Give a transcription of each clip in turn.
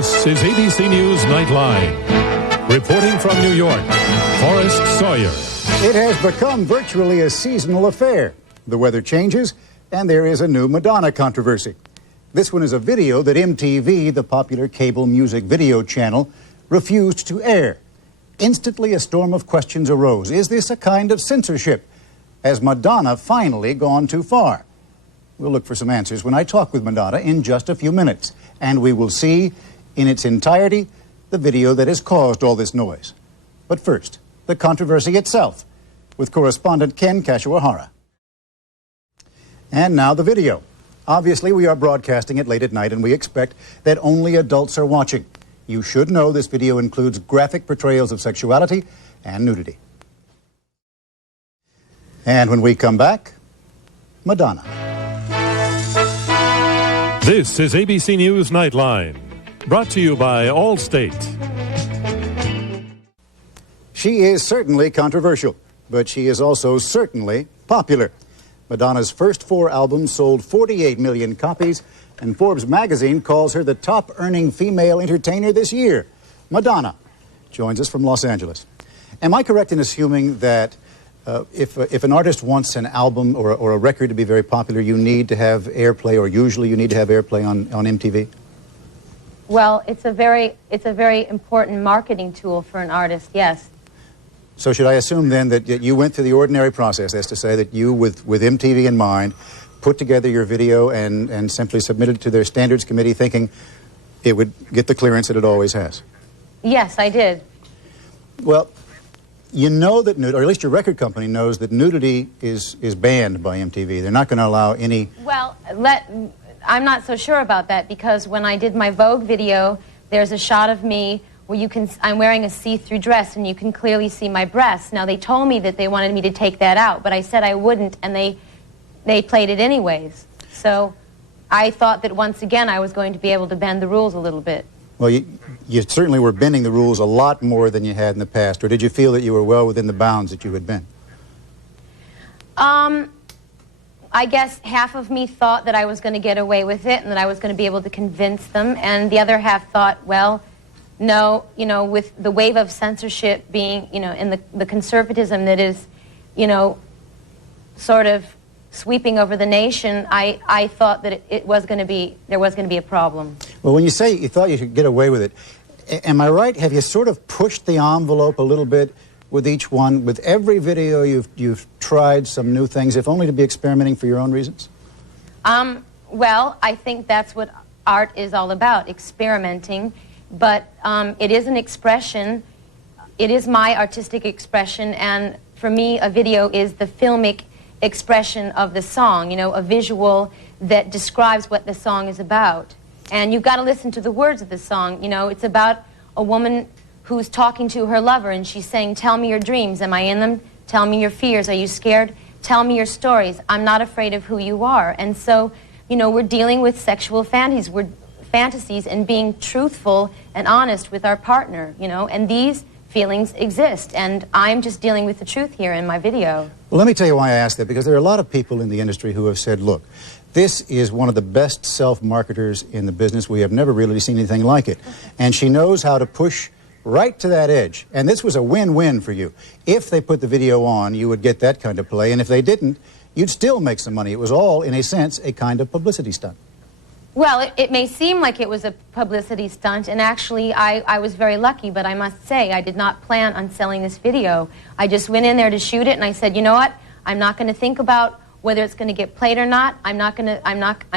This is ABC News Nightline. Reporting from New York, Forrest Sawyer. It has become virtually a seasonal affair. The weather changes, and there is a new Madonna controversy. This one is a video that MTV, the popular cable music video channel, refused to air. Instantly, a storm of questions arose. Is this a kind of censorship? Has Madonna finally gone too far? We'll look for some answers when I talk with Madonna in just a few minutes. And we will see, in its entirety, the video that has caused all this noise. But first, the controversy itself, with correspondent 𝘮𝘩𝘓𝘗. And now the video. Obviously, we are broadcasting it late at night, and we expect that only adults are watching. You should know this video includes graphic portrayals of sexuality and nudity. And when we come back, Madonna. This is ABC News Nightline, brought to you by Allstate. She is certainly controversial, but she is also certainly popular. Madonna's first 4 albums sold 48 million copies, and Forbes magazine calls her the top-earning female entertainer this year. Madonna joins us from Los Angeles. Am I correct in assuming that if an artist wants an album or a record to be very popular, you need to have airplay, or usually you need to have airplay on MTV? Well, it's a very important marketing tool for an artist, yes. So should I assume then that you went through the ordinary process, as to say that you, with MTV in mind, put together your video and simply submitted it to their standards committee thinking it would get the clearance that it always has? Yes, I did. Well, you know that or at least your record company knows that nudity is banned by MTV. They're not going to allow any... Well, I'm not so sure about that, because when I did my Vogue video, there's a shot of me where I'm wearing a see-through dress and you can clearly see my breasts. Now, they told me that they wanted me to take that out, but I said I wouldn't, and they played it anyways. So I thought that once again I was going to be able to bend the rules a little bit. Well, you certainly were bending the rules a lot more than you had in the past, or did you feel that you were well within the bounds that you had been? I guess half of me thought that I was going to get away with it and that I was going to be able to convince them, and the other half thought, well, no, with the wave of censorship being, and the conservatism that is, sort of sweeping over the nation, I thought that there was going to be a problem. Well, when you say you thought you could get away with it, am I right? Have you sort of pushed the envelope a little bit with each one? With every video you've tried some new things, if only to be experimenting for your own reasons? Well, I think that's what art is all about, experimenting. But it is an expression. It is my artistic expression, and for me, a video is the filmic expression of the song, a visual that describes what the song is about. And you've got to listen to the words of the song. It's about a woman who's talking to her lover, and she's saying, tell me your dreams, am I in them? Tell me your fears, are you scared? Tell me your stories, I'm not afraid of who you are. And so, we're dealing with sexual fantasies and being truthful and honest with our partner, and these feelings exist, and I'm just dealing with the truth here in my video. Well, let me tell you why I asked that, because there are a lot of people in the industry who have said, look, this is one of the best self-marketers in the business. We have never really seen anything like it. And she knows how to push right to that edge. And this was a win-win for you. If they put the video on, you would get that kind of play, and if they didn't, you'd still make some money. It was all, in a sense, a kind of publicity stunt. Well, it may seem like it was a publicity stunt, and actually I was very lucky, but I must say I did not plan on selling this video. I just went in there to shoot it, and I said, you know what, I'm not going to think about whether it's going to get played or not. I'm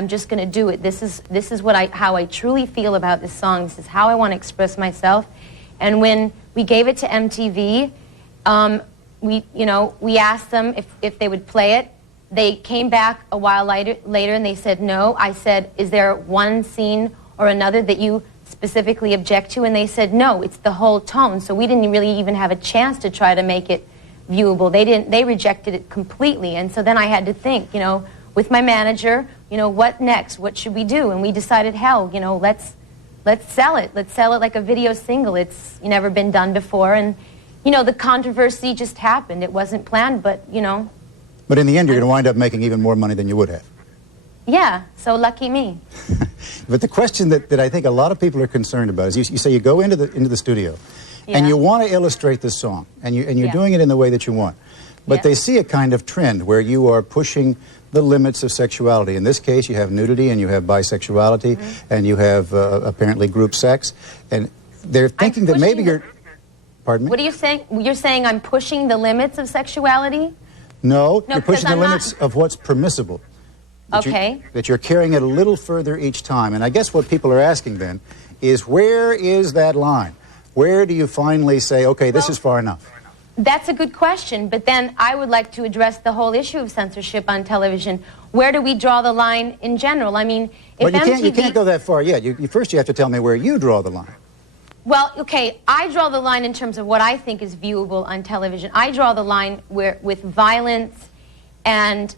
just going to do it. This is how I truly feel about this song. This is how I want to express myself. And when we gave it to MTV, we asked them if they would play it. They came back a while later and they said no. I said, is there one scene or another that you specifically object to? And they said no, it's the whole tone. So we didn't really even have a chance to try to make it viewable. They rejected it completely. And so then I had to think, with my manager, what next? What should we do? And we decided, hell, let's sell it. Let's sell it like a video single. It's never been done before. And, the controversy just happened. It wasn't planned, but, But in the end, you're going to wind up making even more money than you would have. Yeah, so lucky me. But the question that I think a lot of people are concerned about is you say you go into the studio and you want to illustrate this song, and you're doing it in the way that you want. But they see a kind of trend where you are pushing the limits of sexuality. In this case, you have nudity and you have bisexuality and you have apparently group sex. And they're thinking that maybe you're... Pardon me? What are you saying? You're saying I'm pushing the limits of sexuality? No, you're pushing the limits of what's permissible. That you're carrying it a little further each time. And I guess what people are asking then is, where is that line? Where do you finally say, okay, this is far enough? That's a good question, but then I would like to address the whole issue of censorship on television. Where do we draw the line in general? I mean, if you can't go that far yet. First you have to tell me where you draw the line. Well, okay, I draw the line in terms of what I think is viewable on television. I draw the line with violence and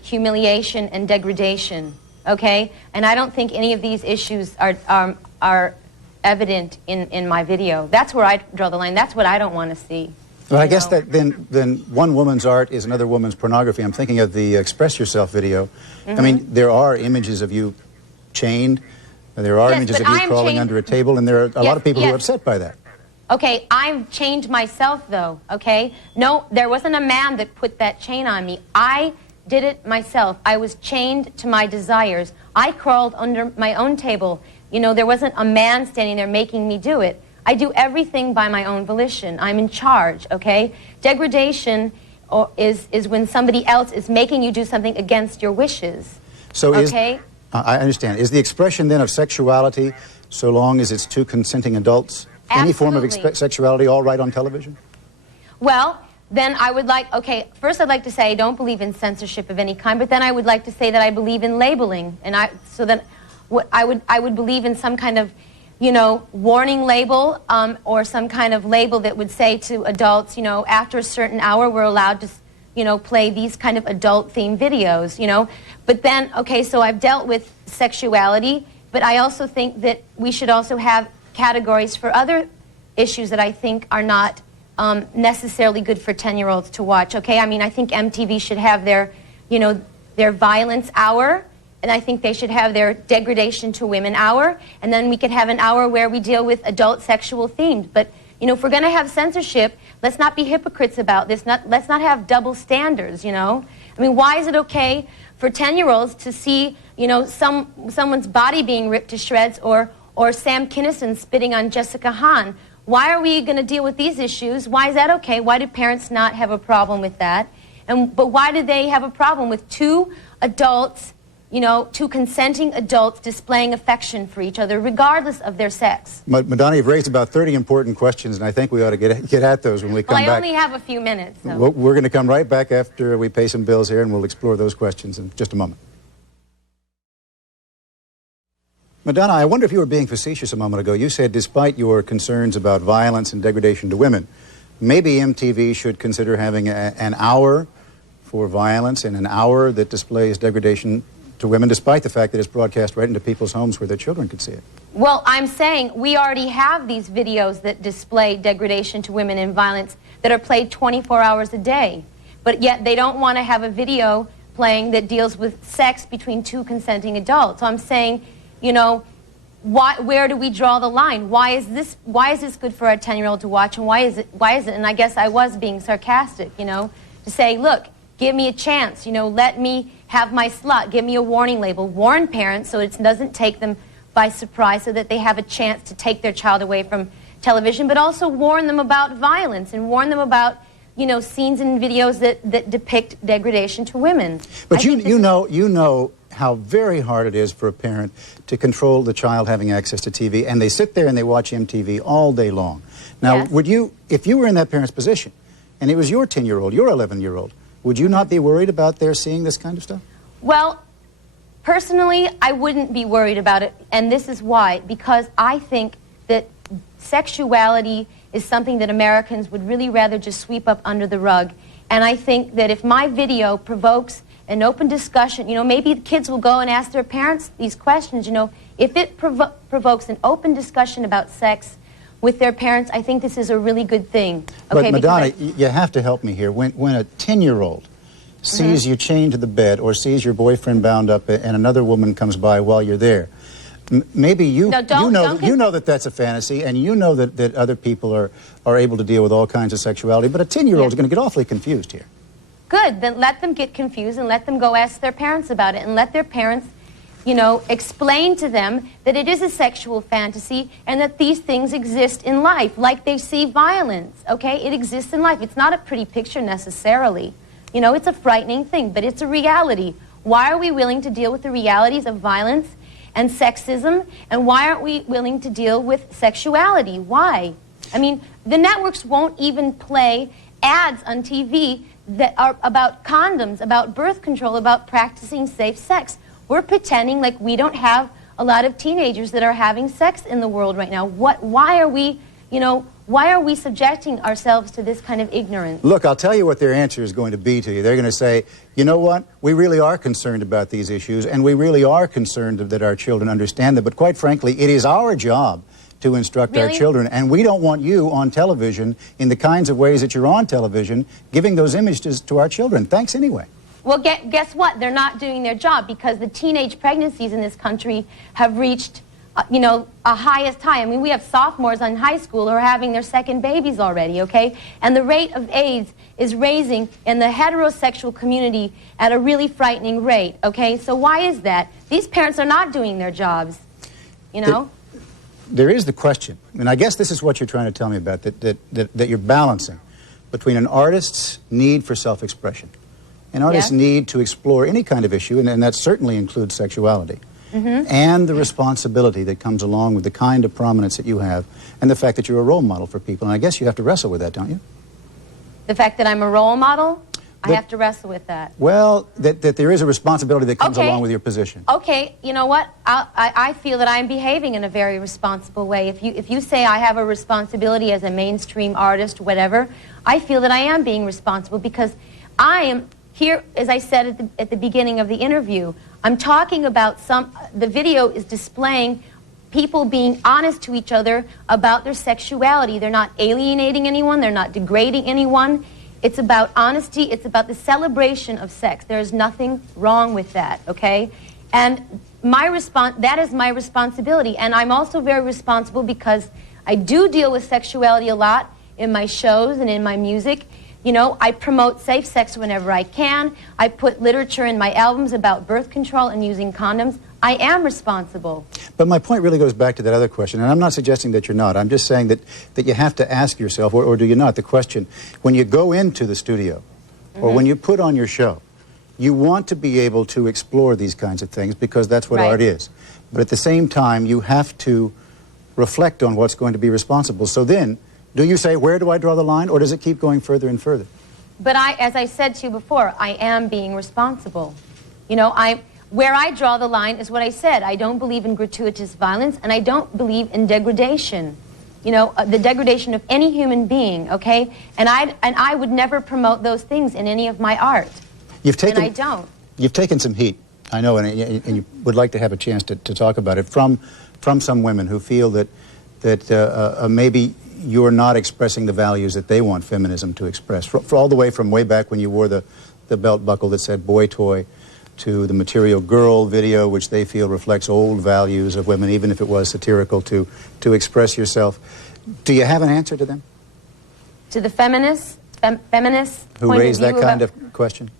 humiliation and degradation, okay? And I don't think any of these issues are evident in my video. That's where I draw the line. That's what I don't want to see. Well, I guess that then one woman's art is another woman's pornography. I'm thinking of the Express Yourself video. I mean, there are images of you chained. There are images of you crawling under a table, and there are a lot of people who are upset by that. Okay, I've chained myself, though, okay? No, there wasn't a man that put that chain on me. I did it myself. I was chained to my desires. I crawled under my own table. You know, there wasn't a man standing there making me do it. I do everything by my own volition. I'm in charge, okay? Degradation is when somebody else is making you do something against your wishes. So I understand. Is the expression then of sexuality, so long as it's two consenting adults, any form of sexuality, all right on television? Well, then I would like, okay, first I'd like to say I don't believe in censorship of any kind, but then I would like to say that I believe in labeling, and I would believe in some kind of, you know, warning label, or some kind of label that would say to adults, you know, after a certain hour we're allowed to, you know, play these kind of adult-themed videos, you know. But then, okay, so I've dealt with sexuality, but I also think that we should also have categories for other issues that I think are not necessarily good for 10-year-olds to watch, okay? I mean, I think MTV should have their, you know, their violence hour, and I think they should have their degradation to women hour, and then we could have an hour where we deal with adult sexual themes. But, you know, if we're going to have censorship, let's not be hypocrites about this. Let's not have double standards, you know? I mean, why is it okay for 10-year-olds to see, you know, someone's body being ripped to shreds, or Sam Kinison spitting on Jessica Hahn? Why are we going to deal with these issues? Why is that okay? Why do parents not have a problem with that? But why do they have a problem with two adults, you know, two consenting adults displaying affection for each other, regardless of their sex? Madonna, you've raised about 30 important questions, and I think we ought to get at those when we come back. Well, I only have a few minutes. So. We're going to come right back after we pay some bills here, and we'll explore those questions in just a moment. Madonna, I wonder if you were being facetious a moment ago. You said, despite your concerns about violence and degradation to women, maybe MTV should consider having an hour for violence and an hour that displays degradation to women, despite the fact that it's broadcast right into people's homes where their children could see it. Well, I'm saying we already have these videos that display degradation to women and violence that are played 24 hours a day. But yet they don't want to have a video playing that deals with sex between two consenting adults. So I'm saying, you know, where do we draw the line? Why is this good for a 10-year-old to watch, and why is it? And I guess I was being sarcastic, you know, to say, look, give me a chance, you know, let me have my slot, give me a warning label, warn parents so it doesn't take them by surprise, so that they have a chance to take their child away from television, but also warn them about violence and warn them about, you know, scenes and videos that depict degradation to women. But you know how very hard it is for a parent to control the child having access to TV, and they sit there and they watch MTV all day long. Now, would you, if you were in that parent's position, and it was your 10-year-old, your 11-year-old, would you not be worried about their seeing this kind of stuff? Well, personally, I wouldn't be worried about it, and this is why. Because I think that sexuality is something that Americans would really rather just sweep up under the rug. And I think that if my video provokes an open discussion, you know, maybe the kids will go and ask their parents these questions, you know. If it provokes an open discussion about sex with their parents, I think this is a really good thing. Okay, but Madonna, you have to help me here. When a 10-year-old sees you chained to the bed or sees your boyfriend bound up and another woman comes by while you're there, maybe you know that that's a fantasy, and you know that other people are able to deal with all kinds of sexuality, but a 10-year-old is going to get awfully confused here. Good, then let them get confused and let them go ask their parents about it and let their parents, you know, explain to them that it is a sexual fantasy and that these things exist in life, like they see violence, okay? It exists in life. It's not a pretty picture necessarily. You know, it's a frightening thing, but it's a reality. Why are we willing to deal with the realities of violence and sexism, and why aren't we willing to deal with sexuality? Why? I mean, the networks won't even play ads on TV that are about condoms, about birth control, about practicing safe sex. We're pretending like we don't have a lot of teenagers that are having sex in the world right now. Why are we, you know, why are we subjecting ourselves to this kind of ignorance? Look, I'll tell you what their answer is going to be to you. They're going to say, you know what, we really are concerned about these issues, and we really are concerned that our children understand them, but quite frankly, it is our job to instruct our children, and we don't want you on television in the kinds of ways that you're on television giving those images to our children. Thanks anyway. Well, guess what? They're not doing their job because the teenage pregnancies in this country have reached, you know, a highest high. I mean, we have sophomores in high school who are having their second babies already, okay? And the rate of AIDS is raising in the heterosexual community at a really frightening rate, okay? So why is that? These parents are not doing their jobs, you know? There is the question, and I guess this is what you're trying to tell me about, that you're balancing between an artist's need for self-expression, an artist's need to explore any kind of issue, and that certainly includes sexuality, and the responsibility that comes along with the kind of prominence that you have, and the fact that you're a role model for people. And I guess you have to wrestle with that, don't you? The fact that I'm a role model? I have to wrestle with that. Well, that there is a responsibility that comes along with your position. Okay, you know what? I feel that I'm behaving in a very responsible way. If you say I have a responsibility as a mainstream artist, whatever, I feel that I am being responsible because I am here, as I said at the beginning of the interview, I'm talking about the video is displaying people being honest to each other about their sexuality. They're not alienating anyone, they're not degrading anyone. It's about honesty, it's about the celebration of sex. There is nothing wrong with that, okay? And that is my responsibility. And I'm also very responsible because I do deal with sexuality a lot in my shows and in my music. You know, I promote safe sex whenever I can. I put literature in my albums about birth control and using condoms. I am responsible. But my point really goes back to that other question, and I'm not suggesting that you're not. I'm just saying that you have to ask yourself, or do you not, the question, when you go into the studio, or when you put on your show, you want to be able to explore these kinds of things because that's what art is. But at the same time, you have to reflect on what's going to be responsible. So then, do you say, where do I draw the line, or does it keep going further and further? But as I said to you before, I am being responsible. You know, where I draw the line is what I said. I don't believe in gratuitous violence, and I don't believe in degradation. You know, the degradation of any human being, okay? And I would never promote those things in any of my art. And I don't. You've taken some heat, I know, and you would like to have a chance to talk about it from some women who feel that maybe you're not expressing the values that they want feminism to express. For all the way from way back when you wore the belt buckle that said boy toy, to the Material Girl video, which they feel reflects old values of women, even if it was satirical, to express yourself. Do you have an answer to them? To the feminists who raise that kind of question?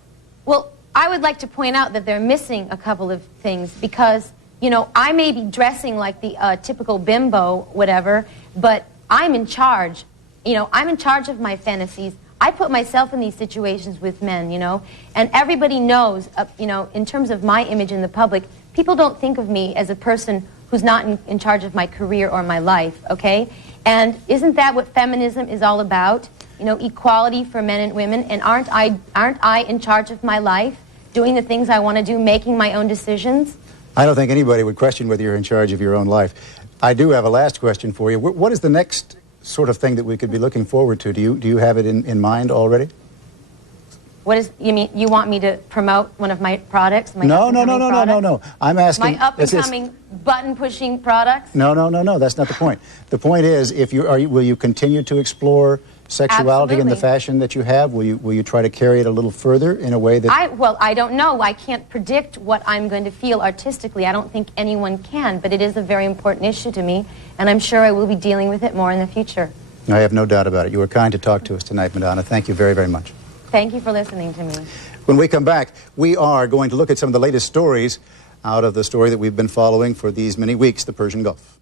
Well, I would like to point out that they're missing a couple of things because, you know, I may be dressing like the typical bimbo, whatever, but I'm in charge. You know, I'm in charge of my fantasies. I put myself in these situations with men, you know, and everybody knows, you know, in terms of my image in the public, people don't think of me as a person who's not in charge of my career or my life, okay? And isn't that what feminism is all about? You know, equality for men and women, and aren't I in charge of my life, doing the things I want to do, making my own decisions? I don't think anybody would question whether you're in charge of your own life. I do have a last question for you. What is the next sort of thing that we could be looking forward to? Do you have it in mind already? What is, you mean, you want me to promote one of my products? No. I'm asking... My up-and-coming, button-pushing products? No, that's not the point. The point is, will you continue to explore sexuality in the Absolutely. fashion that you have? Will you try to carry it a little further in a way that... Well, I don't know. I can't predict what I'm going to feel artistically. I don't think anyone can, but it is a very important issue to me, and I'm sure I will be dealing with it more in the future. I have no doubt about it. You were kind to talk to us tonight, Madonna. Thank you very, very much. Thank you for listening to me. When we come back, we are going to look at some of the latest stories out of the story that we've been following for these many weeks, the Persian Gulf.